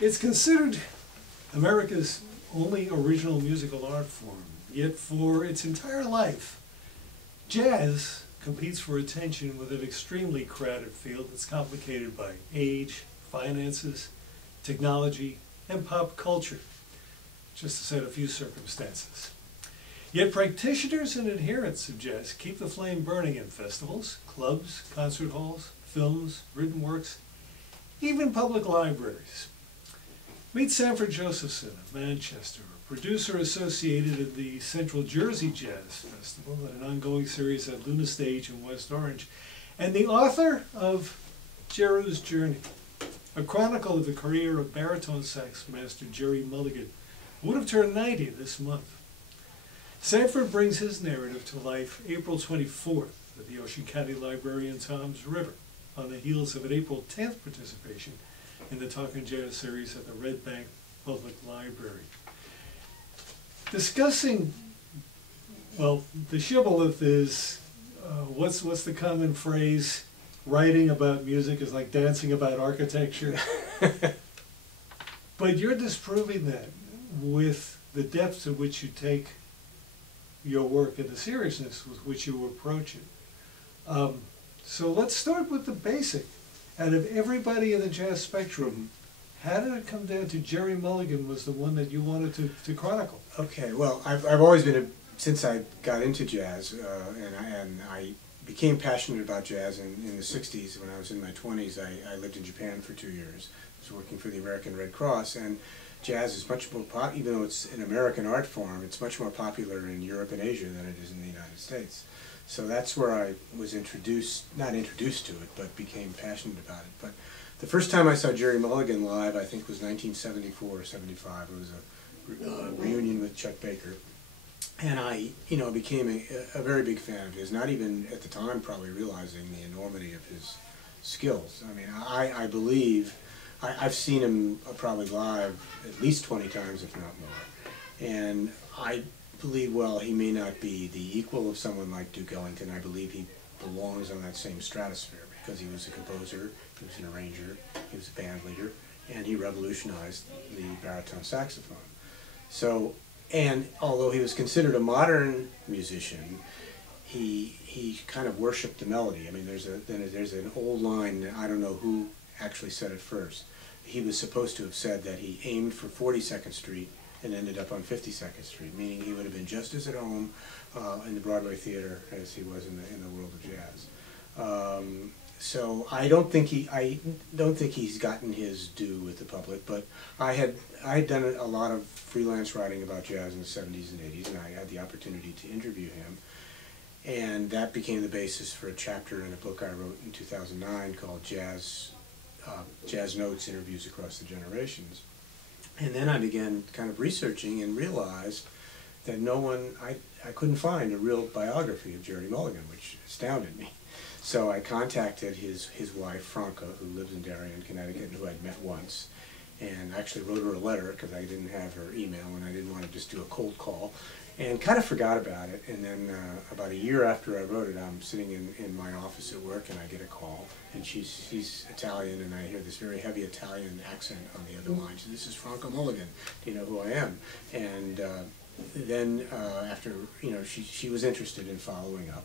It's considered America's only original musical art form, yet for its entire life, jazz competes for attention with an extremely crowded field that's complicated by age, finances, technology, and pop culture, just to cite a few circumstances. Yet practitioners and adherents of jazz keep the flame burning in festivals, clubs, concert halls, films, written works, even public libraries. Meet Sanford Josephson of Manchester, a producer associated at the Central Jersey Jazz Festival, and an ongoing series at Luna Stage in West Orange, and the author of Jeru's Journey, a chronicle of the career of baritone sax master Gerry Mulligan, who would have turned 90 this month. Sanford brings his narrative to life April 24th at the Ocean County Library in Toms River, on the heels of an April 10th participation in the Talkin' Jazz series at the Red Bank Public Library. Discussing, well, the shibboleth is, what's the common phrase? Writing about music is like dancing about architecture. But you're disproving that with the depth to which you take your work and the seriousness with which you approach it. So let's start with the basic. Out of everybody in the jazz spectrum, how did it come down to Gerry Mulligan was the one that you wanted to chronicle? Okay, well, I've always been, since I got into jazz, and I became passionate about jazz in the 60s. When I was in my 20s, I lived in Japan for 2 years. I was working for the American Red Cross, and jazz is much more popular, even though it's an American art form, it's much more popular in Europe and Asia than it is in the United States. So that's where I was not introduced to it, but became passionate about it. But the first time I saw Gerry Mulligan live, I think was 1974 or 75. It was a reunion with Chet Baker. And I, became a very big fan of his, not even at the time probably realizing the enormity of his skills. I mean, I believe, I've seen him probably live at least 20 times, if not more. And I believe, well, he may not be the equal of someone like Duke Ellington. I believe he belongs on that same stratosphere because he was a composer, he was an arranger, he was a band leader, and he revolutionized the baritone saxophone. So, and although he was considered a modern musician, he kind of worshipped the melody. I mean, there's an old line, I don't know who actually said it first. He was supposed to have said that he aimed for 42nd Street and ended up on 52nd Street, meaning he would have been just as at home in the Broadway theater as he was in the world of jazz. So I don't think he's gotten his due with the public, but I had done a lot of freelance writing about jazz in the 70s and 80s, and I had the opportunity to interview him, and that became the basis for a chapter in a book I wrote in 2009 called Jazz Notes: Interviews Across the Generations. And then I began kind of researching and realized that I couldn't find a real biography of Gerry Mulligan, which astounded me. So I contacted his wife, Franca, who lives in Darien, Connecticut, and who I'd met once, and actually wrote her a letter because I didn't have her email and I didn't want to just do a cold call, and kind of forgot about it. And then about a year after I wrote it, I'm sitting in my office at work and I get a call, and she's Italian, and I hear this very heavy Italian accent on the other line. She says, "This is Franca Mulligan. Do you know who I am?" And then after, she was interested in following up.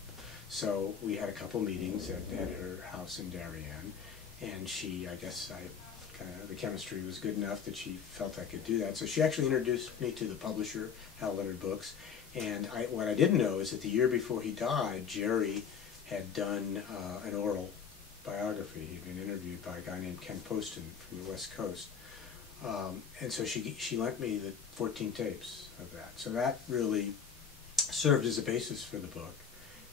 So we had a couple meetings at her house in Darien, and I guess the chemistry was good enough that she felt I could do that. So she actually introduced me to the publisher, Hal Leonard Books, and what I didn't know is that the year before he died, Gerry had done an oral biography. He'd been interviewed by a guy named Ken Poston from the West Coast. And so she lent me the 14 tapes of that. So that really served as a basis for the book.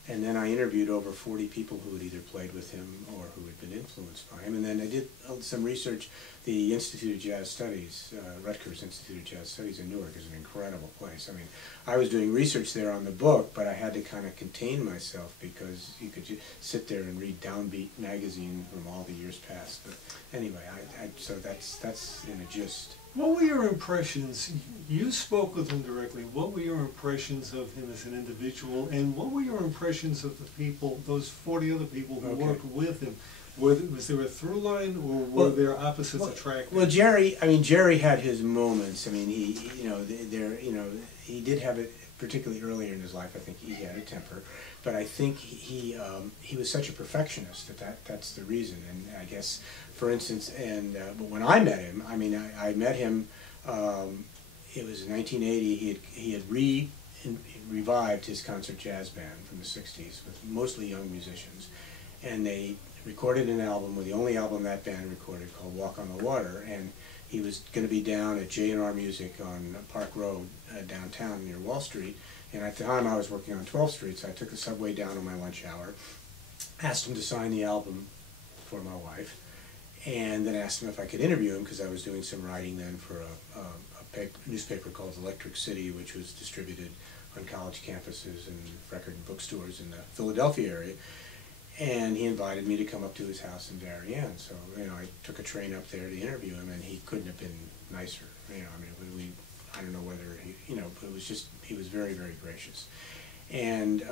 And then I interviewed over 40 people who had either played with him or who had been influenced by him. And then I did some research. The Institute of Jazz Studies, Rutgers Institute of Jazz Studies in Newark, is an incredible place. I mean, I was doing research there on the book, but I had to kind of contain myself because you could just sit there and read Downbeat magazine from all the years past. But anyway, so that's in a gist. What were your impressions? You spoke with him directly. What were your impressions of him as an individual, and what were your impressions of the people, those 40 other people who worked with him? Was there a through line, or were there opposites attracted? Well, Gerry, I mean, Gerry had his moments. I mean, he did have it, particularly earlier in his life. I think he had a temper, but I think he was such a perfectionist that's the reason. And I guess, for instance, but when I met him, I mean, I met him. It was in 1980. He had revived his concert jazz band from the '60s with mostly young musicians, and they recorded an album, the only album that band recorded, called Walk on the Water, and he was going to be down at J&R Music on Park Road downtown near Wall Street, and at the time I was working on 12th Street, so I took the subway down on my lunch hour, asked him to sign the album for my wife, and then asked him if I could interview him, because I was doing some writing then for a newspaper called Electric City, which was distributed on college campuses and record bookstores in the Philadelphia area. And he invited me to come up to his house in Darien. So, I took a train up there to interview him, and he couldn't have been nicer. I mean, I don't know whether but it was just, he was very, very gracious. And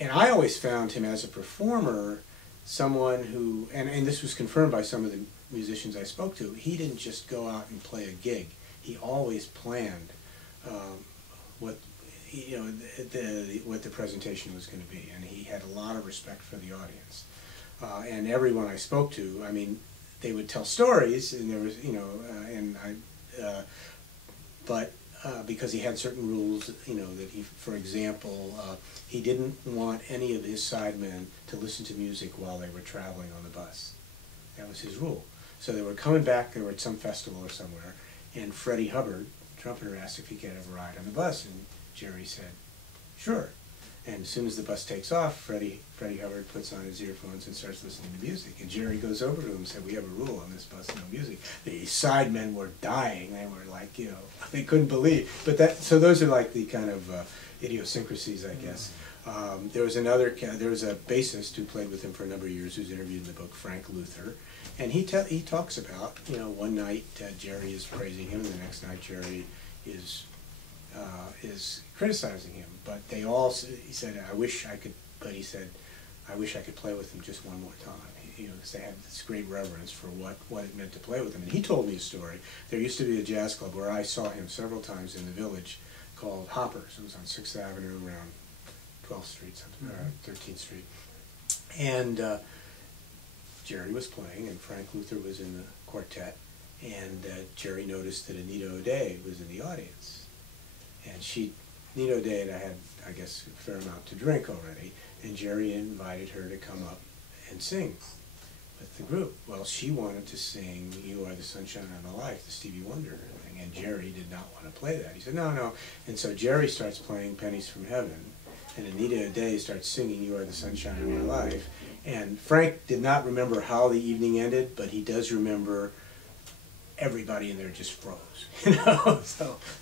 I always found him as a performer, someone who, and this was confirmed by some of the musicians I spoke to, he didn't just go out and play a gig. He always planned what the presentation was going to be, and he had a lot of respect for the audience. And everyone I spoke to, I mean, they would tell stories, and there was, but because he had certain rules, that he, for example, he didn't want any of his sidemen to listen to music while they were traveling on the bus. That was his rule. So they were coming back, they were at some festival or somewhere, and Freddie Hubbard, trumpeter, asked if he could have a ride on the bus, and Gerry said, sure. And as soon as the bus takes off, Freddie Hubbard puts on his earphones and starts listening to music. And Gerry goes over to him and said, we have a rule on this bus, no music. The sidemen were dying. They were like, they couldn't believe. But so those are like the kind of idiosyncrasies, I guess. There was a bassist who played with him for a number of years who's interviewed in the book, Frank Luther. And he talks about, one night Gerry is praising him, and the next night Gerry is criticizing him, but he said, he said, I wish I could play with him just one more time, because they had this great reverence for what it meant to play with him. And he told me a story. There used to be a jazz club where I saw him several times in the Village called Hoppers. It was on 6th Avenue around 12th Street, 13th Street. And Gerry was playing, and Frank Luther was in the quartet, and Gerry noticed that Anita O'Day was in the audience. And Nita O'Day had, I guess, a fair amount to drink already, and Gerry invited her to come up and sing with the group. Well, she wanted to sing You Are the Sunshine of My Life, the Stevie Wonder thing, and Gerry did not want to play that. He said, no. And so Gerry starts playing Pennies from Heaven, and Anita O'Day starts singing You Are the Sunshine of My Life. And Frank did not remember how the evening ended, but he does remember everybody in there just froze,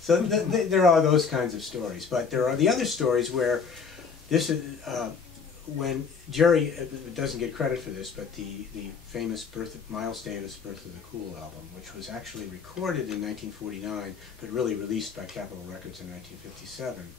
So there are those kinds of stories, but there are the other stories where this is when Gerry doesn't get credit for this, but the famous Miles Davis Birth of the Cool album, which was actually recorded in 1949, but really released by Capitol Records in 1957.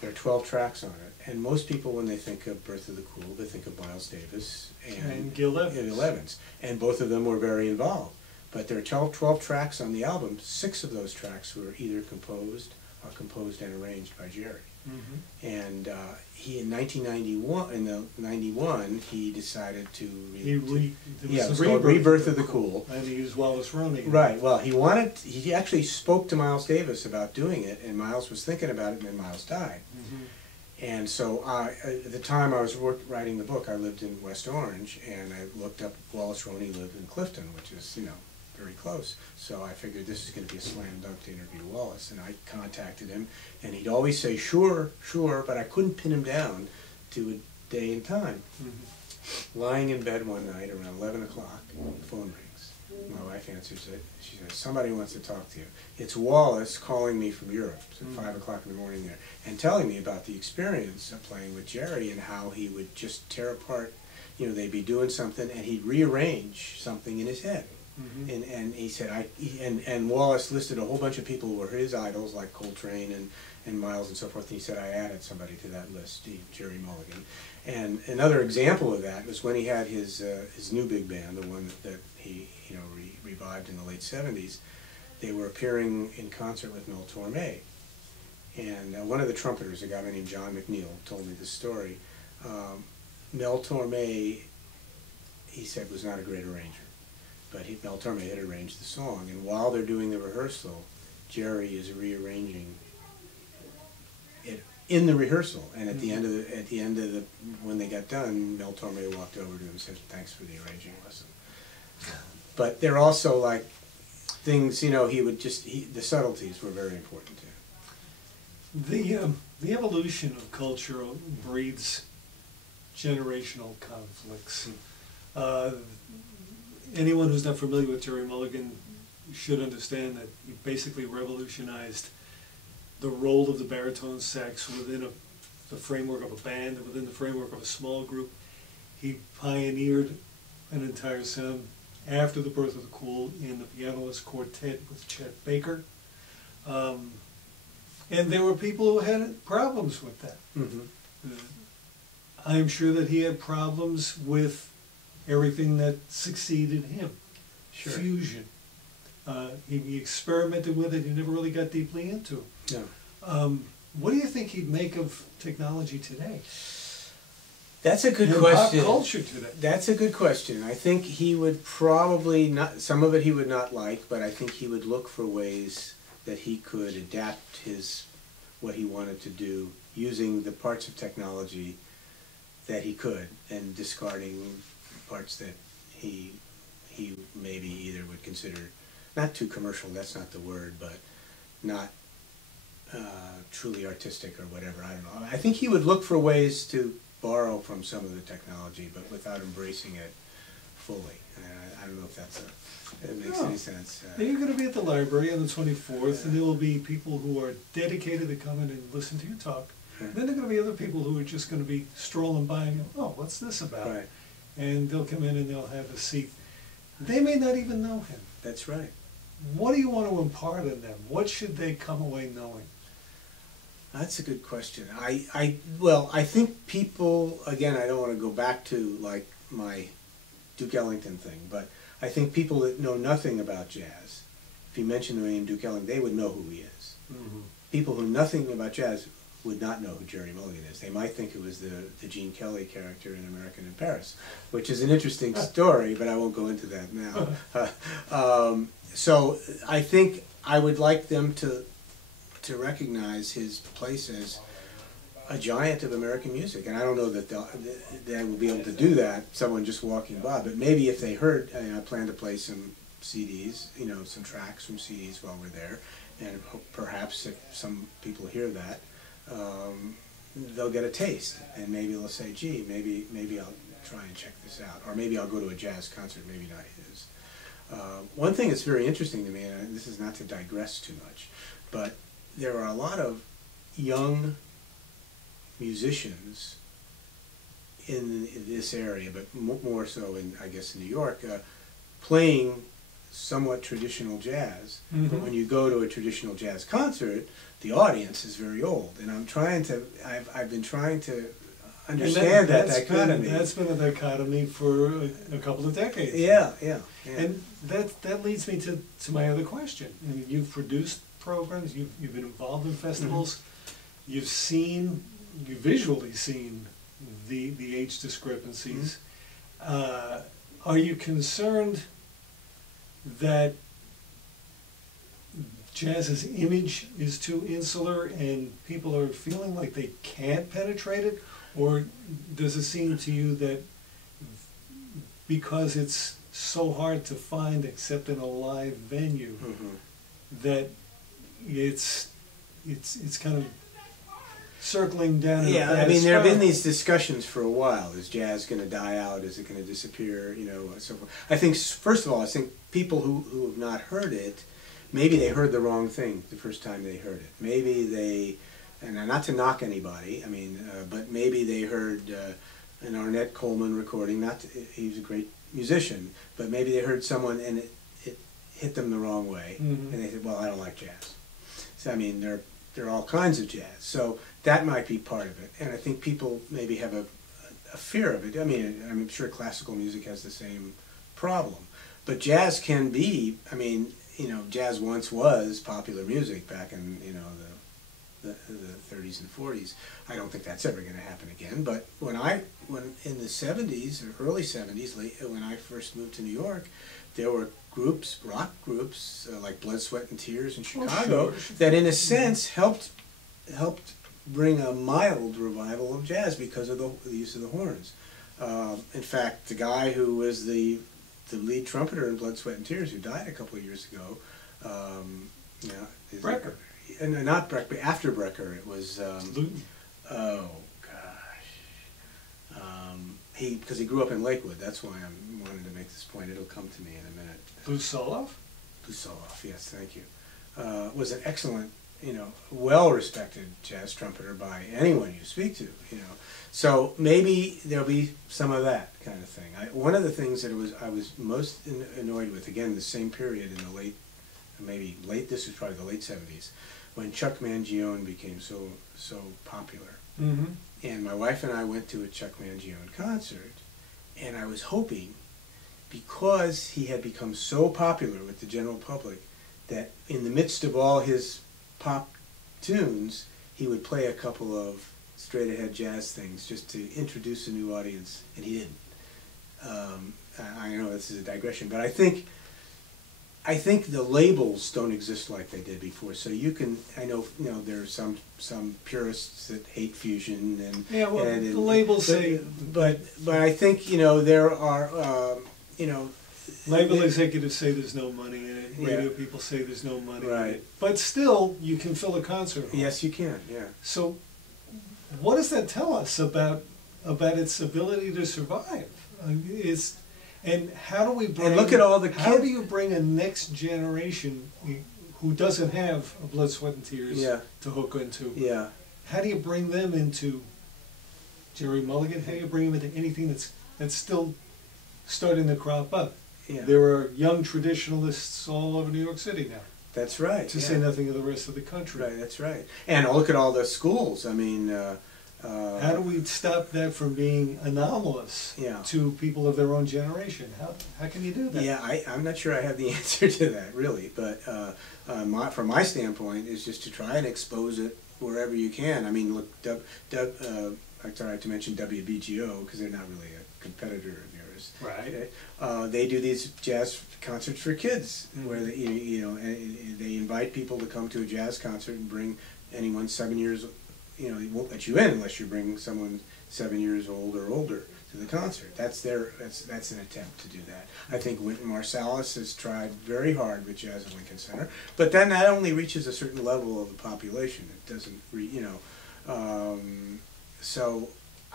There are 12 tracks on it, and most people, when they think of Birth of the Cool, they think of Miles Davis and Gil Evans, and both of them were very involved. But there are 12 tracks on the album. 6 of those tracks were either composed and arranged by Gerry. Mm-hmm. And he, in 1991, he decided to... it was called Rebirth of the Cool. And he used Wallace Roney. Right. Well, he actually spoke to Miles Davis about doing it, and Miles was thinking about it, and then Miles died. Mm-hmm. And so at the time I was writing the book, I lived in West Orange, and I looked up Wallace Roney lived in Clifton, which is, very close. So I figured this is going to be a slam dunk to interview Wallace, and I contacted him, and he'd always say, sure, but I couldn't pin him down to a day and time. Mm-hmm. Lying in bed one night around 11 o'clock, the phone rings. My wife answers it. She says, somebody wants to talk to you. It's Wallace calling me from Europe. It's at 5 o'clock in the morning there, and telling me about the experience of playing with Gerry and how he would just tear apart, they'd be doing something, and he'd rearrange something in his head. And he said, and Wallace listed a whole bunch of people who were his idols, like Coltrane and Miles and so forth. And he said, I added somebody to that list, Gerry Mulligan. And another example of that was when he had his new big band, the one that he revived in the late 70s. They were appearing in concert with Mel Torme. And one of the trumpeters, a guy named John McNeil, told me this story. Mel Torme, he said, was not a great arranger. But Mel Torme had arranged the song. And while they're doing the rehearsal, Gerry is rearranging it in the rehearsal. And at the end of when they got done, Mel Torme walked over to him and said, thanks for the arranging lesson. But they're also like things, the subtleties were very important to him. The evolution of culture breeds generational conflicts. Anyone who's not familiar with Gerry Mulligan should understand that he basically revolutionized the role of the baritone sax within the framework of a band, and within the framework of a small group. He pioneered an entire sound after the birth of the cool in the pianist quartet with Chet Baker. And there were people who had problems with that. I'm sure that he had problems with everything that succeeded him. Sure. Fusion. He experimented with it, he never really got deeply into it. No. What do you think he'd make of technology today? That's a good And question. pop culture today. That's a good question. I think he would probably not, some of it he would not like, but I think he would look for ways that he could adapt what he wanted to do using the parts of technology that he could, and discarding parts that he maybe either would consider not too commercial, that's not the word, but not truly artistic or whatever, I don't know. I think he would look for ways to borrow from some of the technology, but without embracing it fully. I don't know if that makes any sense. You're going to be at the library on the 24th, and there will be people who are dedicated to come in and listen to your talk. And then there are going to be other people who are just going to be strolling by and go, oh, what's this about? Right. And they'll come in and they'll have a seat. They may not even know him. That's right. What do you want to impart on them? What should they come away knowing? That's a good question. Well, I think people, again, I don't want to go back to like my Duke Ellington thing, but I think people that know nothing about jazz, if you mention the name Duke Ellington, they would know who he is. People who know nothing about jazz would not know who Gerry Mulligan is. They might think it was the Gene Kelly character in American in Paris, which is an interesting story, but I won't go into that now. So I think I would like them to recognize his place as a giant of American music. And I don't know that they will be able to do that, someone just walking by, but maybe if they heard, I plan to play some CDs, some tracks from CDs while we're there, and perhaps if some people hear that, they'll get a taste, and maybe they'll say, gee, maybe I'll try and check this out, or maybe I'll go to a jazz concert, maybe not his. One thing that's very interesting to me, and this is not to digress too much, but there are a lot of young musicians in this area, but more so in, I guess, in New York, playing somewhat traditional jazz. But when you go to a traditional jazz concert, the audience is very old, and I've been trying to understand that dichotomy. That's been a dichotomy for a couple of decades. Yeah. And that leads me to my other question. I mean, you've produced programs, you've been involved in festivals, you've visually seen the age discrepancies. Are you concerned that jazz's image is too insular and people are feeling like they can't penetrate it? Or does it seem to you that because it's so hard to find except in a live venue, that it's kind of circling down? Yeah, I mean, there have been these discussions for a while. Is jazz going to die out? Is it going to disappear? So forth. I think, first of all, I think people who have not heard it, maybe they heard the wrong thing the first time they heard it. Maybe they, and not to knock anybody, I mean, but maybe they heard an Arnett Coleman recording. He's a great musician, but maybe they heard someone and hit them the wrong way, Mhm. and they said, well, I don't like jazz. So I mean, there are all kinds of jazz, so that might be part of it. And I think people maybe have a fear of it. I mean, I'm sure classical music has the same problem, but jazz can be. I mean, you know, jazz once was popular music back in, you know, the 30s and 40s. I don't think that's ever going to happen again. But when in the 70s or early 70s, when I first moved to New York, there were groups, rock groups like Blood, Sweat and Tears in Chicago, that in a sense helped bring a mild revival of jazz because of the use of the horns. In fact, the guy who was the lead trumpeter in Blood, Sweat and Tears, who died a couple of years ago, you know, Brecker. And not Brecker, but after Brecker, it was Luton. oh gosh, because he grew up in Lakewood. That's why I'm wanting to make this point. It'll come to me in a minute. Lou Soloff? Lou Soloff, yes, thank you. Was an excellent, you know, well-respected jazz trumpeter by anyone you speak to, you know. So maybe there'll be some of that kind of thing. One of the things that I was most annoyed with, again, the same period in the this was probably the late 70s, when Chuck Mangione became so popular. Mm-hmm. And my wife and I went to a Chuck Mangione concert, and I was hoping, because he had become so popular with the general public, that in the midst of all his pop tunes, he would play a couple of straight-ahead jazz things just to introduce a new audience, and he didn't. I know this is a digression, but I think the labels don't exist like they did before. So you can, I know, you know, there are some purists that hate fusion and yeah, well, the labels say, but I think, you know, there are you know, label executives say there's no money in it. Yeah. Radio people say there's no money in Right. it. But still, you can fill a concert hall. Yes, you can. Yeah. So, what does that tell us about its ability to survive? And how do we bring? And look at all the How kids. do you bring a next generation who doesn't have a Blood, Sweat and Tears Yeah. to hook into? Yeah. How do you bring them into Gerry Mulligan? How do you bring them into anything that's still starting to crop up? Yeah. There are young traditionalists all over New York City now, That's right. to yeah. say nothing of the rest of the country. Right. That's right. And look at all the schools. I mean. How do we stop that from being anomalous Yeah. to people of their own generation? How can you do that? Yeah, I'm not sure I have the answer to that, really. But from my standpoint, is just to try and expose it wherever you can. I mean, look, I'm sorry to mention WBGO, because they're not really a competitor of yours. Right. They do these jazz concerts for kids, Mm-hmm. where they invite people to come to a jazz concert and bring anyone 7 years. You know, they won't let you in unless you bring someone 7 years old or older to the concert. That's an attempt to do that. I think Wynton Marsalis has tried very hard with Jazz at Lincoln Center, but then that only reaches a certain level of the population. It doesn't, so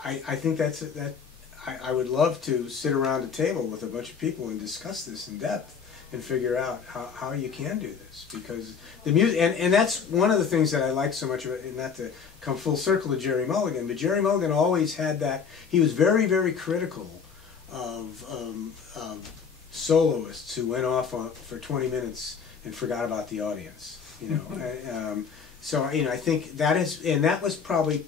I think I would love to sit around a table with a bunch of people and discuss this in depth and figure out how you can do this, because the music, and that's one of the things that I like so much about it, and not to come full circle to Gerry Mulligan, but Gerry Mulligan always had that. He was very, very critical of soloists who went off for 20 minutes and forgot about the audience, you know. So, you know, I think that was probably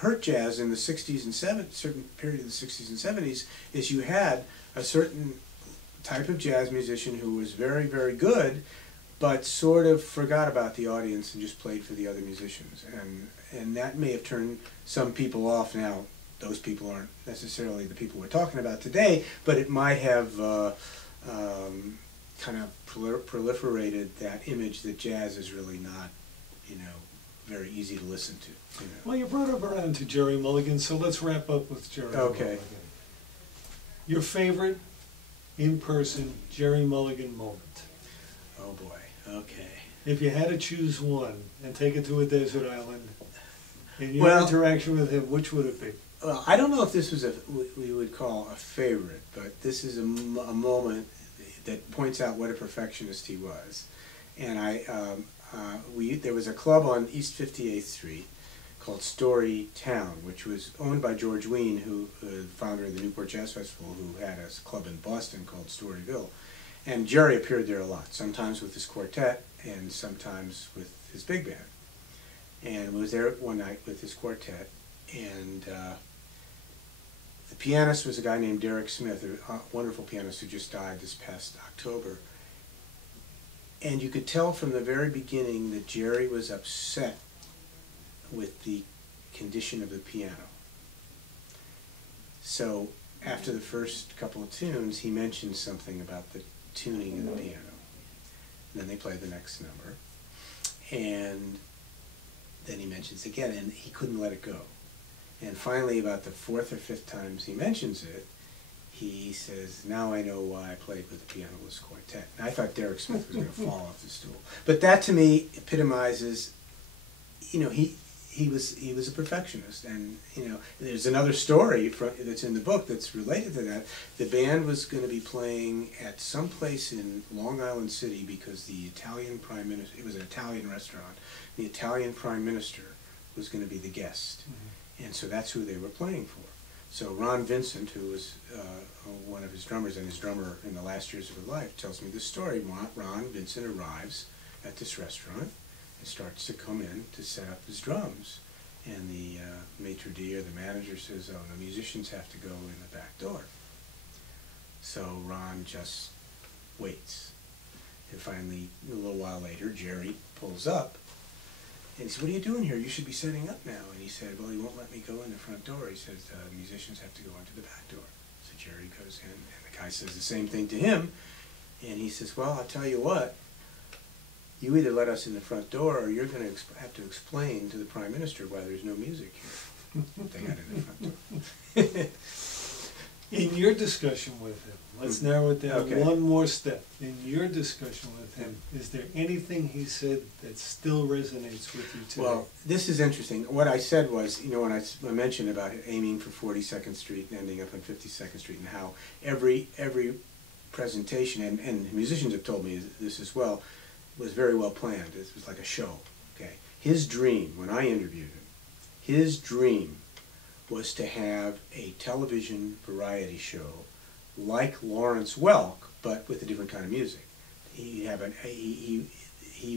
hurt jazz in the 60s and 70s, certain period of the 60s and 70s, is you had a certain type of jazz musician who was very, very good, but sort of forgot about the audience and just played for the other musicians. And that may have turned some people off. Now, those people aren't necessarily the people we're talking about today, but it might have kind of proliferated that image that jazz is really not, you know, very easy to listen to. You know? Well, you brought up around to Gerry Mulligan, so let's wrap up with Gerry Mulligan. Your favorite in-person Gerry Mulligan moment? Oh boy, okay. If you had to choose one and take it to a desert island, in your interaction with him, which would it be? Well, I don't know if this was we would call a favorite, but this is a moment that points out what a perfectionist he was. And there was a club on East 58th Street called Story Town, which was owned by George Wein, who founder of the Newport Jazz Festival, who had a club in Boston called Storyville. And Gerry appeared there a lot, sometimes with his quartet and sometimes with his big band. And was there one night with his quartet, and the pianist was a guy named Derek Smith, a wonderful pianist who just died this past October. And you could tell from the very beginning that Gerry was upset with the condition of the piano. So after the first couple of tunes, he mentioned something about the tuning of the piano. And then they played the next number. And then he mentions again, and he couldn't let it go. And finally, about the fourth or fifth times he mentions it, he says, "Now I know why I played with the pianoless quartet." And I thought Derek Smith was going to fall off the stool. But that to me epitomizes, you know, he was a perfectionist. And, you know, there's another story that's in the book that's related to that. The band was going to be playing at some place in Long Island City because the Italian Prime Minister, it was an Italian restaurant, the Italian Prime Minister was going to be the guest. Mm-hmm. And so that's who they were playing for. So Ron Vincent, who was one of his drummers and his drummer in the last years of his life, tells me this story. Ron Vincent arrives at this restaurant and starts to come in to set up his drums. And the maitre d' or the manager says, "Oh, the musicians have to go in the back door." So Ron just waits. And finally, a little while later, Gerry pulls up. And he said, "What are you doing here? You should be setting up now." And he said, "Well, he won't let me go in the front door." He says, "The musicians have to go into the back door." So Gerry goes in, and the guy says the same thing to him. And he says, "Well, I'll tell you what. You either let us in the front door, or you're going to have to explain to the Prime Minister why there's no music here." They got in the front door. In your discussion with him, let's narrow it down one more step. In your discussion with him, is there anything he said that still resonates with you today? Well, this is interesting. What I said was, you know, when I mentioned about aiming for 42nd Street and ending up on 52nd Street, and how every presentation, and musicians have told me this as well, was very well planned. It was like a show. Okay, his dream, when I interviewed him, his dream was to have a television variety show like Lawrence Welk, but with a different kind of music. He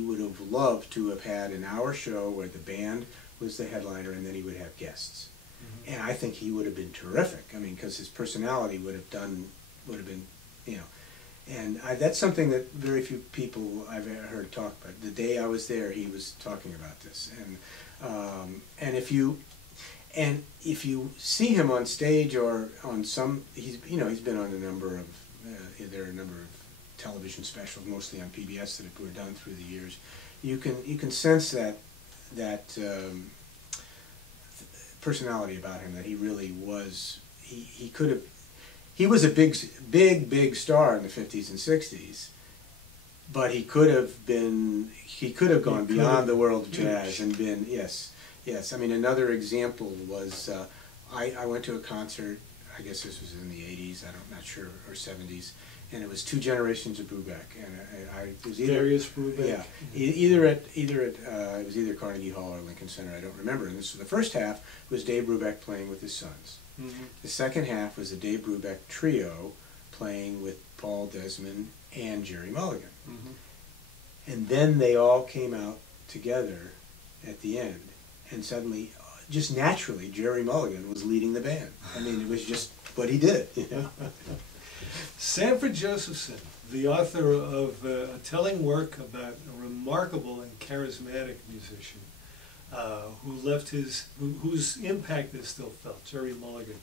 would have loved to have had an hour show where the band was the headliner and then he would have guests. Mm-hmm. And I think he would have been terrific. I mean, because his personality would have been, you know. And that's something that very few people I've ever heard talk about. The day I was there, he was talking about this. And if you see him on stage or on some, he's been on a number of there are a number of television specials, mostly on PBS, that were done through the years. You can sense that personality about him, that he really was. He was a big star in the 50s and 60s, but he could have gone beyond the world of jazz and been, yes. I mean, another example was, I went to a concert, I guess this was in the 80s, I'm not sure, or 70s, and it was two generations of Brubeck, and it was either Darius Brubeck. Yeah, it was either Carnegie Hall or Lincoln Center, I don't remember. And this was the first half was Dave Brubeck playing with his sons. Mm-hmm. The second half was the Dave Brubeck trio playing with Paul Desmond and Gerry Mulligan. Mm-hmm. And then they all came out together at the end, and suddenly, just naturally, Gerry Mulligan was leading the band. I mean, it was just what he did. You know? Sanford Josephson, the author of a telling work about a remarkable and charismatic musician whose impact is still felt, Gerry Mulligan.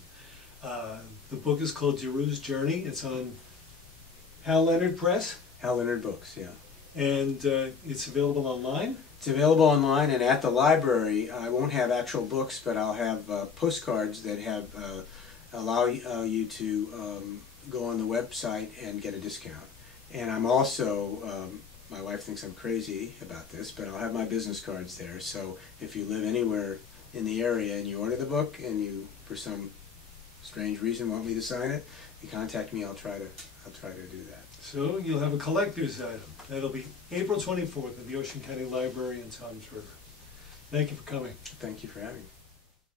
The book is called Jeru's Journey. It's on Hal Leonard Press. Hal Leonard Books, yeah. And it's available online? It's available online and at the library. I won't have actual books, but I'll have postcards that have allow you to go on the website and get a discount. And I'm also, my wife thinks I'm crazy about this, but I'll have my business cards there. So if you live anywhere in the area and you order the book and you, for some strange reason, want me to sign it, you contact me. I'll try to do that. So you'll have a collector's item. That'll be April 24th at the Ocean County Library in Toms River. Thank you for coming. Thank you for having me.